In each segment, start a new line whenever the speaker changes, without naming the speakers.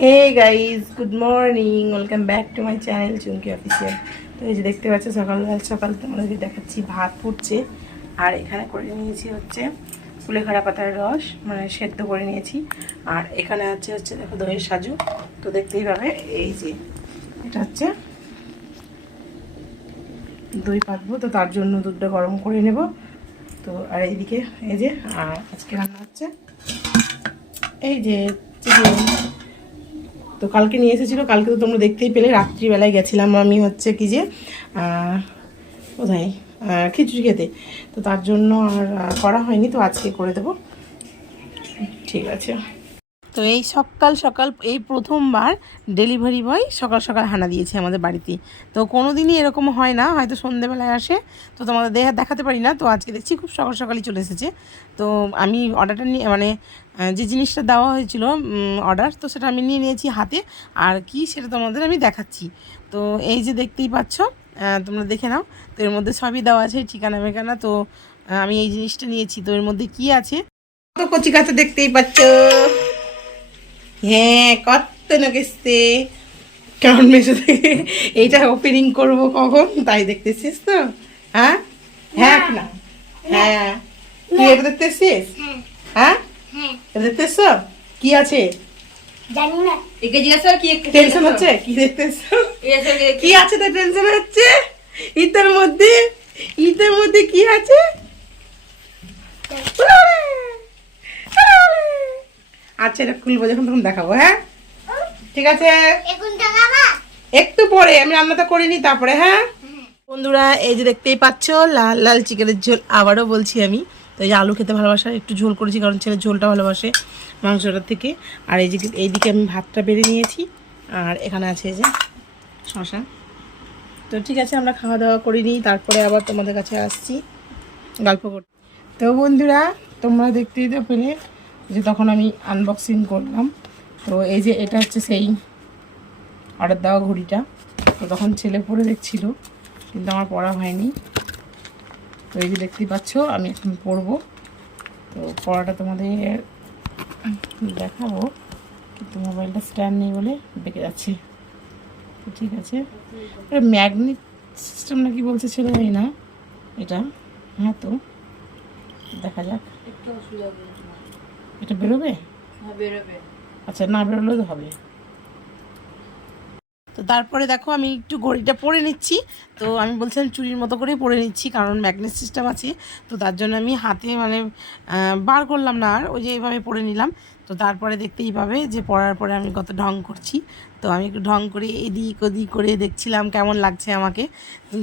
Hey guys good morning welcome back to my channel Chumki official তো এই যে দেখতে পাচ্ছ সকালবেলা সকাল তোমাদেরকে দেখাচ্ছি, ভাত ফুটছে। আর এখানে করে নিয়েছি হচ্ছে কুলেখাড়া পাতার রস মানে সেদ্ধ করে নিয়েছি। আর এখানে আছে হচ্ছে, দেখো দইয়ের সাজু। তো দেখতেই পাবে, এই যে এটা হচ্ছে দই পাতবো। তো তার জন্য দুধটা গরম করে নেব। তো আর এইদিকে, এই যে, আর আজকে রান্না হচ্ছে। এই যে, চিকেন। তো কালকে নিয়ে এসেছিল, কালকে তো তোমরা দেখতেই পেলে, রাত্রিবেলায় গেছিলাম আমি হচ্ছে কি যে কোথায়? খিচুড়ি খেতে। তো তার জন্য আর করা হয়নি, তো আজকে করে দেবো। ঠিক আছে। তো এই সকাল সকাল, এই প্রথমবার ডেলিভারি বয় সকাল সকাল হানা দিয়েছে আমাদের বাড়িতে। তো কোনো দিনই এরকম হয় না, হয়তো সন্ধেবেলায় আসে। তো তোমাদের দেহা দেখাতে পারি না, তো আজকে দেখছি খুব সকাল সকালই চলে এসেছে। তো আমি অর্ডারটা নিয়ে মানে যে জিনিসটা দেওয়া হয়েছিল অর্ডার তো সেটা আমি নিয়ে নিয়েছি হাতে। আর কি সেটা তোমাদের আমি দেখাচ্ছি। তো এই যে দেখতেই পাচ্ছ তোমরা দেখে নাও, তো এর মধ্যে সবই দেওয়া আছে, ঠিকানা মেকানা তো আমি এই জিনিসটা নিয়েছি। তো এর মধ্যে কি আছে? তো কচি কাছে দেখতেই পাচ্ছ। হ্যাঁ কত নাকেছে কেমন মেশো থেকে এইটা ওপেনিং করব কখন? তাই দেখতেছিস তো? হ্যাঁ? হ্যাঁ না। হ্যাঁ। তুই এটা দেখতেছিস? হ্যাঁ। এটা দেখতেছ? কি আছে?
জানি না।
একে জিজ্ঞাসা কি
টেনশন হচ্ছে? কি দেখতেছ? কি আছে তো টেনশন হচ্ছে? ইতের মধ্যে? ইতের মধ্যে কি আছে? আচ্ছা এটা খুলবো যখন তখন দেখাবো হ্যাঁ? ঠিক আছে? একটু পরে আমি রান্নাটা করিনি তারপরে হ্যাঁ? বন্ধুরা এই যে দেখতেই পাচ্ছ লাল লাল চিকেনের ঝোল আবারও বলছি আমি। তো এই যে আলু খেতে ভালোবাসা একটু ঝোল করেছি কারণ ছেলে ঝোলটা ভালোবাসে মাংসটার থেকে। আর এই যে এইদিকে আমি ভাতটা বেড়ে নিয়েছি আর এখানে আছে এই যে শশা তো ঠিক আছে আমরা খাওয়া দাওয়া করে নিই তারপরে আবার তোমাদের কাছে আসছি গল্প করতে। তো বন্ধুরা তোমরা দেখতেই তো পেলে যে তখন আমি আনবক্সিং করলাম। তো এই যে এটা হচ্ছে সেই অর্ডার দেওয়া ঘড়িটা। তো তখন ছেলে পরে দেখছিল, কিন্তু আমার পড়া হয়নি। তো এই যে দেখতেই পাচ্ছ, আমি এখন পড়ব। তো পড়াটা তোমাদের দেখাবো, কিন্তু মোবাইলটা স্ট্যান্ড নেই বলে বেঁকে যাচ্ছে। তো ঠিক আছে। ম্যাগনেট সিস্টেম নাকি বলছে ছেলে, জানি না। এটা হ্যাঁ তো, দেখা যাক। এটা বেরোবে?
হ্যাঁ বেরোবে।
আচ্ছা না বেরোলেও তো হবে। তো তারপরে দেখো আমি একটু ঘড়িটা পরে নিচ্ছি। তো আমি বলছিলাম চুরির মতো করেই পরে নিচ্ছি কারণ ম্যাগনেট সিস্টেম আছে। তো তার জন্য আমি হাতে মানে বার করলাম না আর ওই যে এইভাবে পরে নিলাম। তো তারপরে দেখতেই পাবে যে পরার পরে আমি কত ঢং করছি। তো আমি একটু ঢং করে, এদিক ওদিক করে দেখছিলাম কেমন লাগছে আমাকে।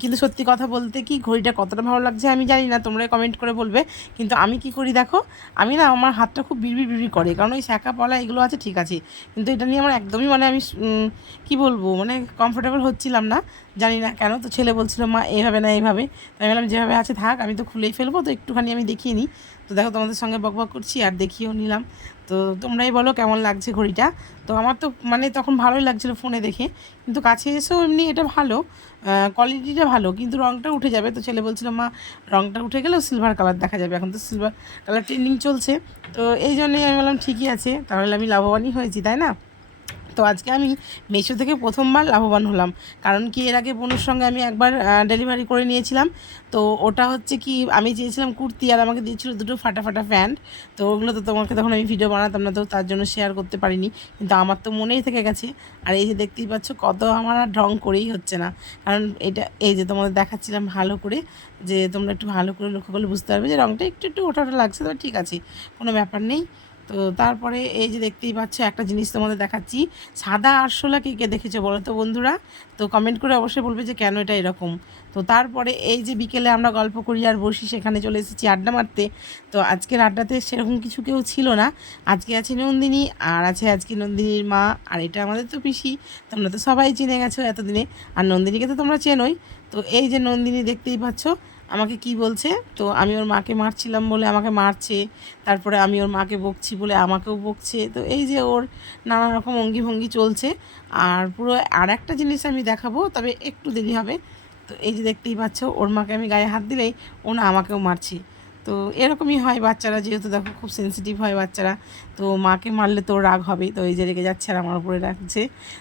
কিন্তু সত্যি কথা বলতে কি ঘড়িটা কতটা ভালো লাগছে আমি জানি না তোমরা কমেন্ট করে বলবে। কিন্তু আমি কি করি দেখো, আমি না আমার হাতটা খুব বিড়বিড় বিড়বিড় করে, কারণ ওই শাঁকা পলা এগুলো আছে ঠিক আছে। কিন্তু এটা নিয়ে আমার একদমই মানে আমি কি বলব মানে কমফোর্টেবল হচ্ছিলাম না, জানি না কেন। তো ছেলে বলছিল, মা এইভাবে না এইভাবে আমি বললাম, যেভাবে আছে থাক, আমি তো খুলেই ফেলব, তো একটুখানি আমি দেখিয়ে নিই। তো দেখো তোমাদের সঙ্গে বকবক করছি আর দেখিয়েও নিলাম। তো তোমরাই বলো কেমন লাগছে ঘড়িটা। তো আমার তো মানে তখন ভালোই লাগছিল ফোনে দেখে। কিন্তু কাছে এসেও এমনি এটা ভালো কোয়ালিটিটা ভালো, কিন্তু রঙটা উঠে যাবে। তো ছেলে বলছিল, মা রঙটা উঠে গেলেও সিলভার কালার দেখা যাবে। এখন তো সিলভার কালার ট্রেন্ডিং চলছে। তো এই জন্যই আমি বললাম, ঠিকই আছে, তাহলে আমি লাভবানই হয়েছি। তাই না? তো আজকে আমি মেশো থেকে প্রথমবার লাভবান হলাম। কারণ কি, এর আগে বোনের সঙ্গে আমি একবার ডেলিভারি করে নিয়েছিলাম। তো ওটা হচ্ছে কি, আমি চেয়েছিলাম কুর্তি, আর আমাকে দিয়েছিল দুটো ফাটা ফাটা প্যান্ট। তো ওগুলো তো তোমাকে তখন আমি ভিডিও বানাতাম না, তো তার জন্য শেয়ার করতে পারিনি। কিন্তু আমার তো মনেই থেকে গেছে। আর এই যে দেখতেই পাচ্ছ, কত আমার আর ঢং করেই হচ্ছে না। কারণ এটা, এই যে তোমাদের দেখাচ্ছিলাম ভালো করে, যে তোমরা একটু ভালো করে লক্ষ্য করলে বুঝতে পারবে যে রঙটা একটু একটু ওটা ওটা লাগছে তো ঠিক আছে, কোনো ব্যাপার নেই। তো তারপরে এই যে দেখতেই পাচ্ছ, একটা জিনিস তোমাদের দেখাচ্ছি। সাদা আরশোলা কে কে দেখেছ বলো তো বন্ধুরা? তো কমেন্ট করে অবশ্যই বলবে যে কেন এটা এরকম। তো তারপরে এই যে বিকেলে আমরা গল্প করি আর বসি, সেখানে চলে এসেছি আড্ডা মারতে। তো আজকের আড্ডাতে সেরকম কিছু কেউ ছিল না। আজকে আছে নন্দিনী আর আছে আজকে নন্দিনীর মা আর এটা আমাদের তো পিসি। তোমরা তো সবাই চিনে গেছো এতদিনে। আর নন্দিনীকে তো তোমরা চেনোই। তো এই যে নন্দিনী দেখতেই পাচ্ছ আমাকে কি বলছে? তো আমি ওর মাকে মারছিলাম বলে আমাকে মারছে, তারপরে আমি ওর মাকে বকছি বলে আমাকেও বকছে। তো এই যে ওর নানা রকম অঙ্গি ভঙ্গি চলছে। আর পুরো আর একটা জিনিস আমি দেখাবো, তবে একটু দেরি হবে। তো এই যে দেখতেই পাচ্ছ, ওর মাকে আমি গায়ে হাত দিলেই ও না আমাকেও মারছে। তো এরকমই হয় বাচ্চারা, যেহেতু দেখো খুব সেন্সিটিভ হয় বাচ্চারা, তো মাকে মারলে তো রাগ হবে তো এই যে রেগে যাচ্ছে আর আমার উপরে রাখছে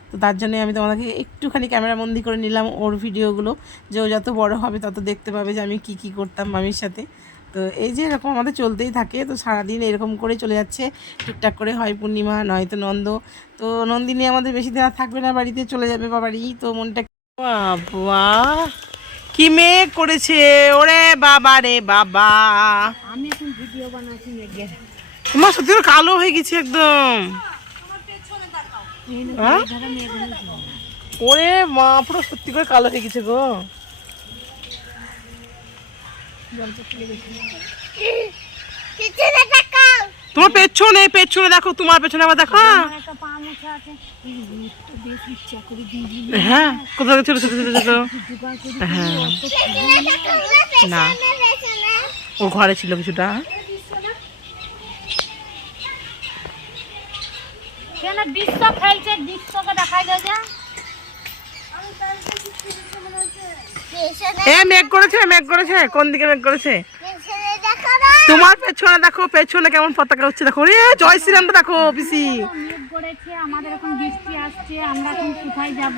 তো তার জন্যই আমি তোমাদেরকে একটুখানি ক্যামেরা বন্দি করে নিলাম ওর ভিডিওগুলো। যে ও যত বড় হবে তত দেখতে পাবে যে আমি কি কি করতাম মামির সাথে। তো এই যে এরকম আমাদের চলতেই থাকে। তো সারাদিন এরকম করে চলে যাচ্ছে। টুকটাক করে হয় পূর্ণিমা, নয়তো নন্দ। তো নন্দিনী আমাদের বেশি দিন আর থাকবে না, বাড়িতে চলে যাবে বাবারই। তো মনটা বাবা! কি মেঘ করেছে ওরে বাবা রে বাবা?
আমি এখন ভিডিও বানাচ্ছি মেঘের।
তোমার সত্যি করে কালো হয়ে গেছে একদম। হ্যাঁ? ওরে মা পুরো সত্যি করে কালো হয়ে গেছে গো।
পিছনে তাকাও
তোমার পেছনে পেছনে দেখো তোমার পেছনে আবার দেখো
হ্যাঁ।,
হ্যাঁ কোথাও ছোট ছোট ছোট ছোট হ্যাঁ। না। ও ঘরে ছিল কিছুটা।
বিশ্ব
মেঘ করেছে মেঘ করেছে। কোন দিকে মেঘ করেছে? তোমার পেছনে দেখো পেছনে কেমন পতাকা হচ্ছে দেখো। রে জয় শ্রীরামটা দেখো পিসি।
আমাদের এখন বৃষ্টি আসছে আমরা এখন কোথায় যাব?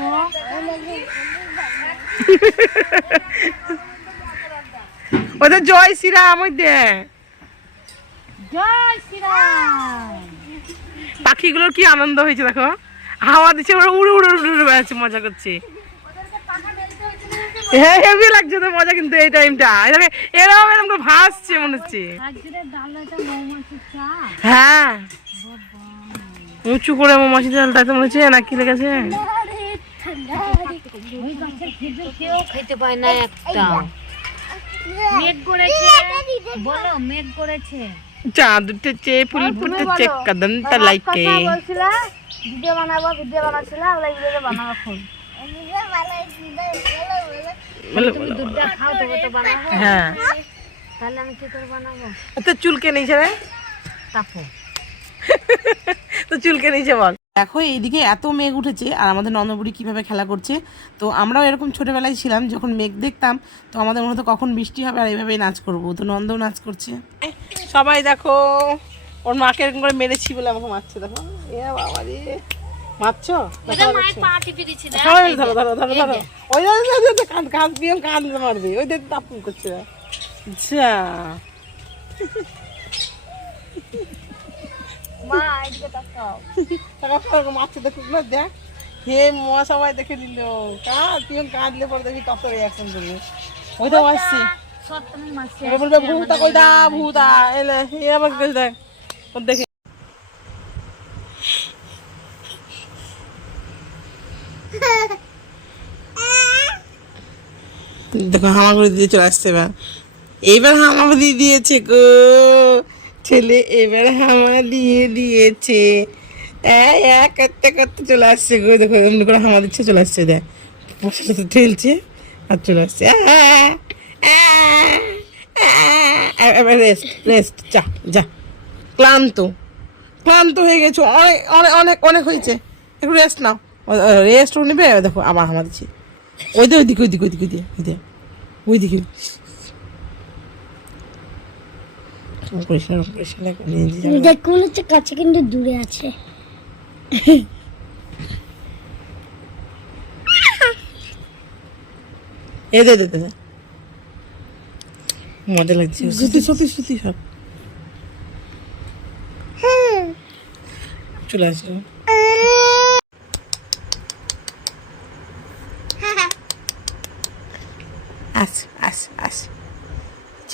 ওদের জয় শ্রীরাম ওই দে। পাখিগুলোর কি আনন্দ হয়েছে দেখো। হাওয়া দিচ্ছে ওরা উড়ে উড়ে উড়ে উড়ে বেড়াচ্ছে মজা করছে। হ্যাঁ হেভি লাগছে তো মজা কিন্তু এই টাইমটা এরকম এরকম এরকম করে ভাসছে মনে হচ্ছে। হ্যাঁ। উঁচু করে মাছি ডালটা তো মনে হচ্ছে না কি লেগেছে?
ওই গাছের খেতে পায় না একটা। মেঘ করেছে। বলো মেঘ করেছে।
চাঁদ উঠেছে ফুল ফুটেছে লাইকে।
ভিডিও বানাবো ভিডিও বানাচ্ছিলা ভিডিও বানাবো
হ্যাঁ
তাহলে আমি কি করে বানাবো
তো চুলকে নিয়েছে রে?
তাপো।
তো চুলকে নিয়েছে বল। দেখো এইদিকে এত মেঘ উঠেছে আর আমাদের নন্দবুড়ি কীভাবে খেলা করছে। তো আমরাও এরকম ছোটবেলায় ছিলাম যখন মেঘ দেখতাম তো আমাদের মনে হতো কখন বৃষ্টি হবে আর এইভাবেই নাচ করব। তো নন্দও নাচ করছে। সবাই দেখো ওর মাকে এরকম করে মেরেছি বলে আমাকে মারছে দেখো। এ বাবা রে। ধরো ওই করছে। আচ্ছা। দেখ। হে সবাই দেখে নিল। কাঁদলে পরে দেখি কত রিয়াকশন করবে ওই তো আসছি। ভূতা ভূতা। এলে দেখ দেখে দেখো হামাগুড়ি দিয়ে চলে আসছে এবার। এবার হামা দিয়ে দিয়েছে গো। ছেলে এবার হামা দিয়ে দিয়েছে। করতে করতে চলে আসছে গো। দেখো, এমনি করে হামা দিচ্ছে, চলে আসছে, দেখ। ঠেলছে, আর চলে আসছে। এবার রেস্ট রেস্ট যা যা। ক্লান্ত। ক্লান্ত হয়ে গেছো। অনেক অনেক অনেক অনেক হয়েছে। একটু রেস্ট নাও। রেস্ট নেবে, দেখো আবার হামা দিচ্ছে। ওই দে ওইদিকে ওইদিকে ওইদিকে ওইদিকে ওইদিকে ওইদিকে।
দেখুন কাছে কিন্তু দূরে আছে।
এ দে দে দে মজা লাগছে। সব হ্যাঁ। চলে আসবে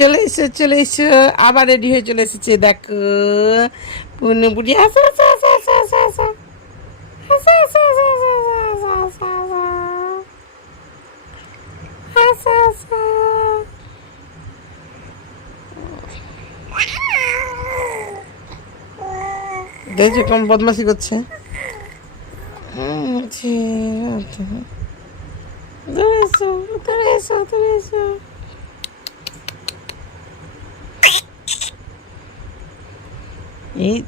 চলে এসো চলে এসো আবার রেডি হয়ে চলে এসেছে দেখো পুনু বুড়ি দেখছ কেমন বদমাসি করছে E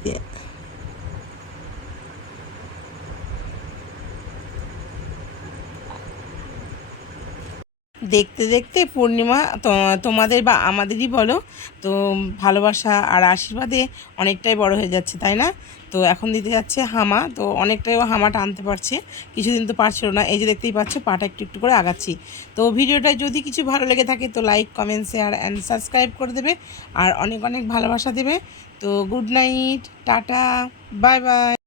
দেখতে দেখতে পূর্ণিমা তোমাদের বা আমাদেরই বলো, তো ভালোবাসা আর আশীর্বাদে অনেকটাই বড় হয়ে যাচ্ছে, তাই না? তো এখন দিতে যাচ্ছে হামা, তো অনেকটাই ও হামা টানতে পারছে, কিছুদিন তো পারছিল না, এই যে দেখতেই পাচ্ছ পাটা একটু একটু করে আগাচ্ছি। তো ভিডিওটা যদি কিছু ভালো লেগে থাকে তো like comment share and subscribe করে দেবে, আর অনেক অনেক ভালোবাসা দেবে। তো good night tata bye bye